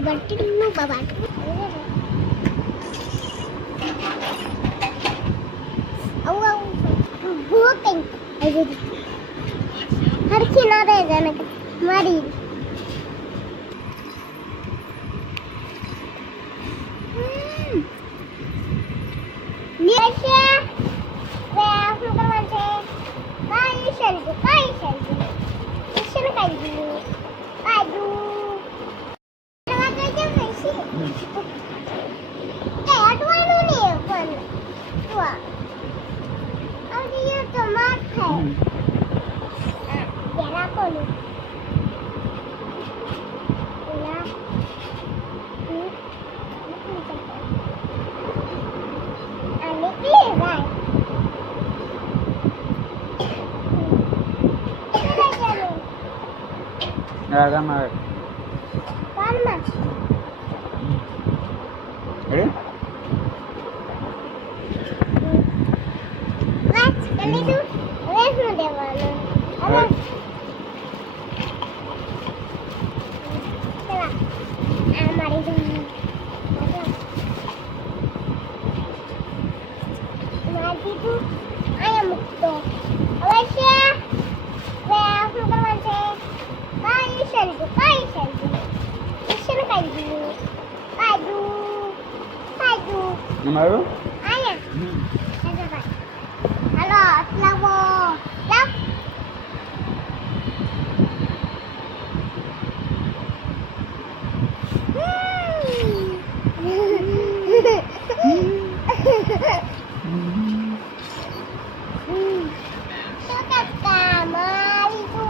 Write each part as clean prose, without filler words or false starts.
babar, tingnu babar. Awang buking. Ayo. Har kinare jana mari. Niasha. Wah, aku kan macam. Kai shelgu. Isin kai dulu. Aduh. Ada aja sih. Aduh anu nih, kan. Tua. Dia tomat है जरा कोलू ना आने के लिए जाए Agak mah. कौन मत Mas, kali itu wes mau dewana. Apa? Salah. Amar itu. Mas itu ayam itu. Awasya. Wes mau kerja. Kai shelgu. Isin kai dulu. Aduh. Nama lu? Ayah. Halo, Slavo. Lap. Suka kamar itu.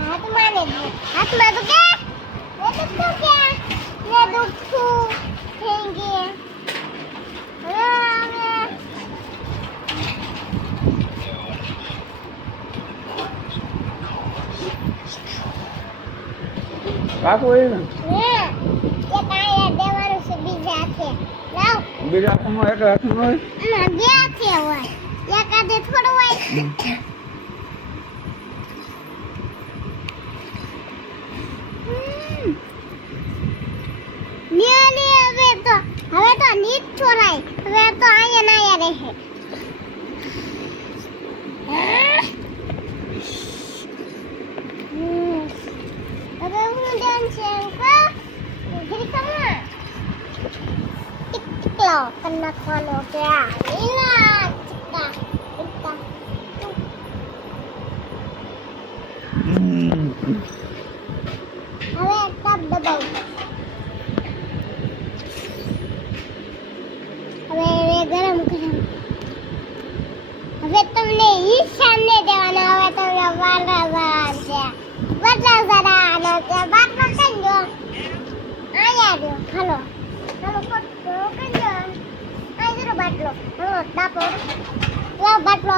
Hath mana tu? Hath mana tu ke? Itu tu ke? ये दुखू ठेंगे Aku ini. ये काया देवार से बीजा थे लाओ Bila semua itu semua. ना गया थे वो ये का दे थोड़ा वो હવે તો નીટ છોરાય હવે તો અહીંયા ના યાર રહે હવે હું ડન છે અંકા ઘરી કમા ટિકલો કન્ના ખાનો કે આ ઇલા ચિક્કા ઇક્કા હવે ટપ દબાવ હવે ગરમ હવે તમને ઈ સામને દેવાના હવે તમને વાલા છે બદલા જરા આનો કે બાટલો કંજો આયા દો હાલો કોટો કંજો આ જરો બાટલો હાલો ડાપો લા બાટલો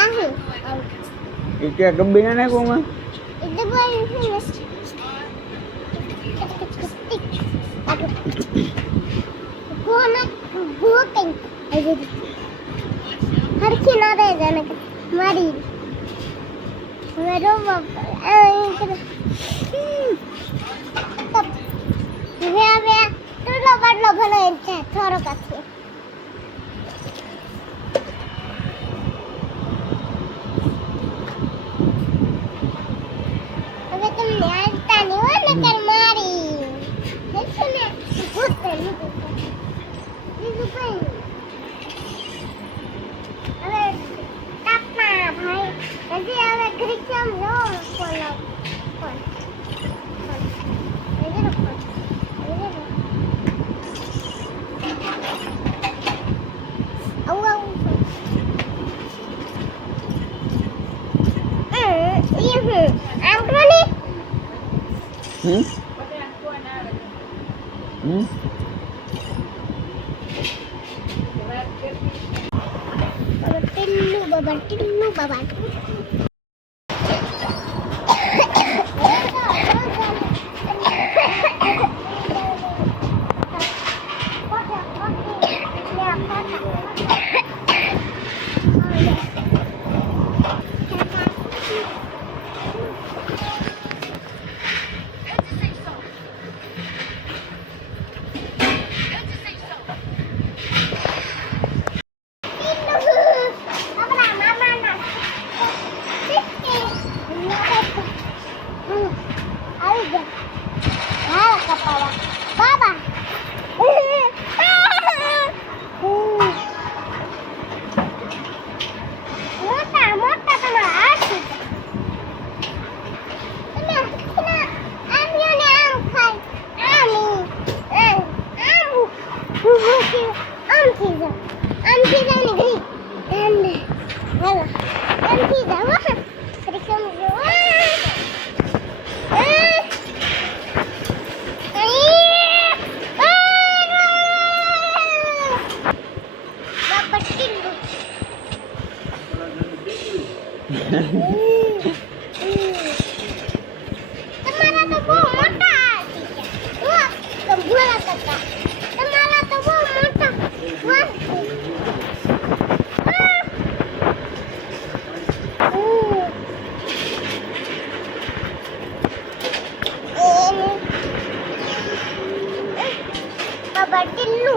આહી Itu gembina naik rumah. itu boleh aduh gua buking ayo har kinare jana mari mero હવે ટુલો બાટલો ભલો છે થોડો કાથી હવે તમને આલતા નહીં હોય ને કર મારી દેખો ને ભૂત બીજું કઈ હવે કાપના ભાઈ હજી હવે ક્રિકેમ નો કોલો કોણ Tingnu babar. તમારા તો બહુ મોટા તો ભૂલા કરતા તમારા તો બહુ મોટા બાબા ટીલ્લુ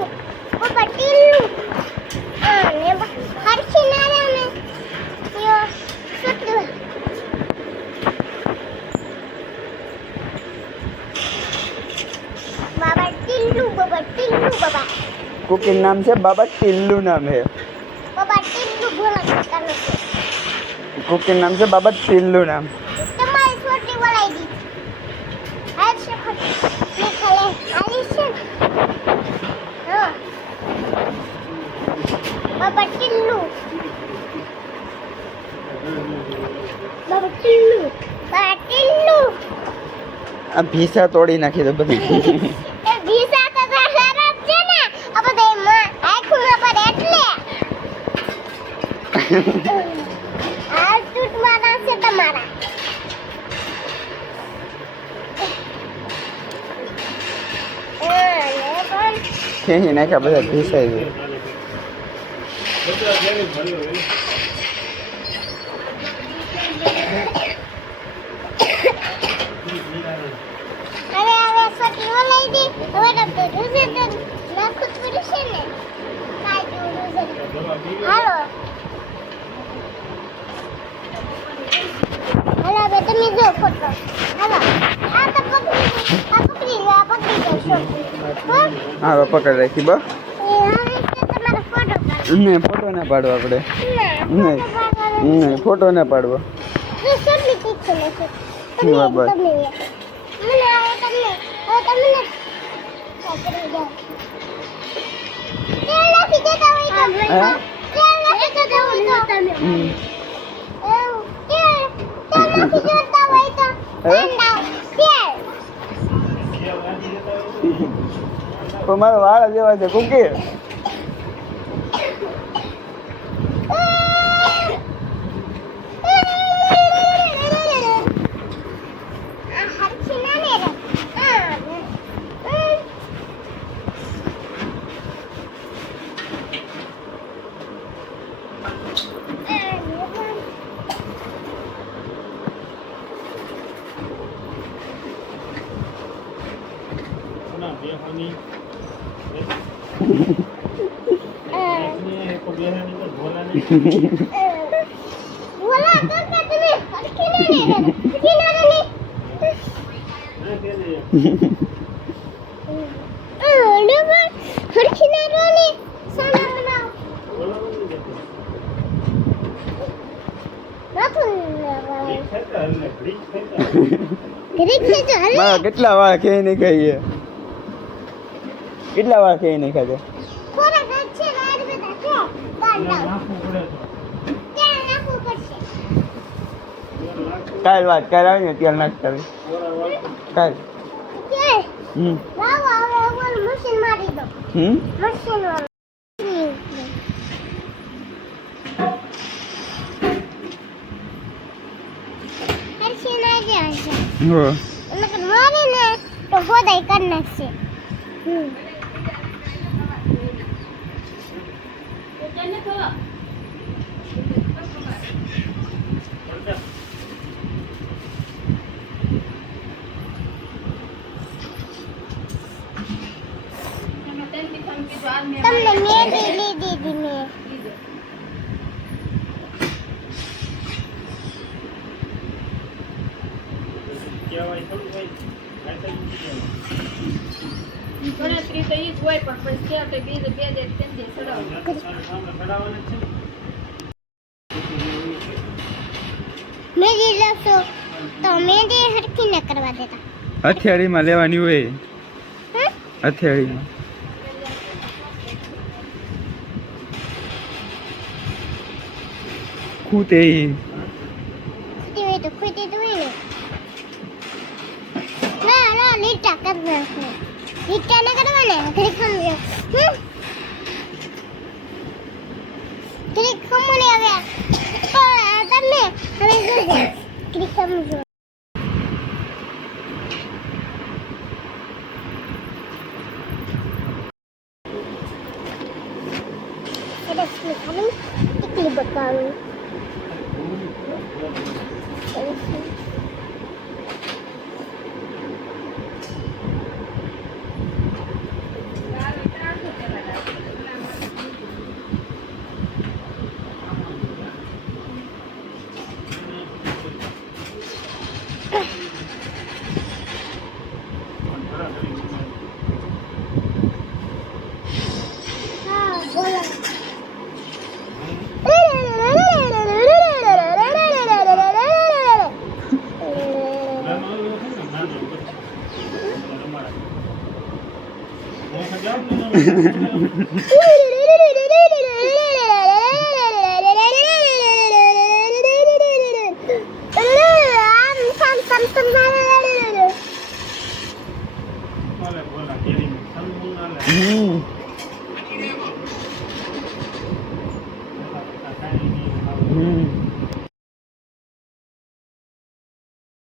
અને હરખી ના રે ને યો સુટલું બાબા ટીલ્લુ બાબા कुकी नाम से बाबा टिल्लू नाम है। બાબા ટીલ્લુ ભોલા કરતા છે कुकी नाम से बाबा टिल्लू नाम। તમારી છોટી બોલાઈ દી આ છે ખોટી નિકલે આલી છે હા બાબા ટીલ્લુ आ भीसा तोड़ी नाखी तो बधी એ ભીસા તો સારા છે ને આ બધે આખું પર એટલે આ તૂટવાના છે તમારા कहीं नाख्या बधा भीसा है। હવે છોટી બોલાઈ દી હવે તો રૂઝે તો નાખું પડશે ને કાઈ રૂઝે હાલો બે તમે જો ફોટો હાલો આ તો પકડી જશો हाँ पकड़ रखी बा હવે તમારો ફોટો પાડો नहीं फोटो ना पाड़ो आपड़े नहीं फोटो ना पाड़ो છોટી ઠીક છે ને બરાબર. તમને મને હવે તમને પકડી જાઓ તેલ નાખી દેતા હોય તો હા? તેલ નાખી દેતા હોય તો તેલ નાખી દેતા હોય તો ઠંડા તેલ तो मारा वाला जेवा छे कुकी બોલા કાકા તમે હરખી ના રે હરખી ના રે સાના બનાવ मारा કેટલા વાર ખેઈ નહીં ખાઈએ કેટલા વાર ખેઈ નહીં ખાધે કાલ વાત કરાવી ને ત્યાં નાખ કરી કાલ મશીન મારી દો મશીન મારે ને તો હોદાઈ કરી નાખશે ગણતરી તો ઈ જ હોય પણ પછી ત્યાં કે બીજે બે દે ત્રણ દે ચડાવવું. મેરી લખો તો મેરી હરખી ન કરવા દેતા. હથિયાળીમાં લેવાની હોય હે? હથિયાળીમાં ખૂટે ઈ ખુટી તો હોય ને. ના ના લીટા કર નાખો. લીટા ન કરવાના ઘડી ખમજો. ઘડી ખમો ને હવે તમે હવે જોજો ઘડી ખમજો. સરસ ખાલી ટીકલી બતાવું. હા બોલો. આમ સમ સમ સમ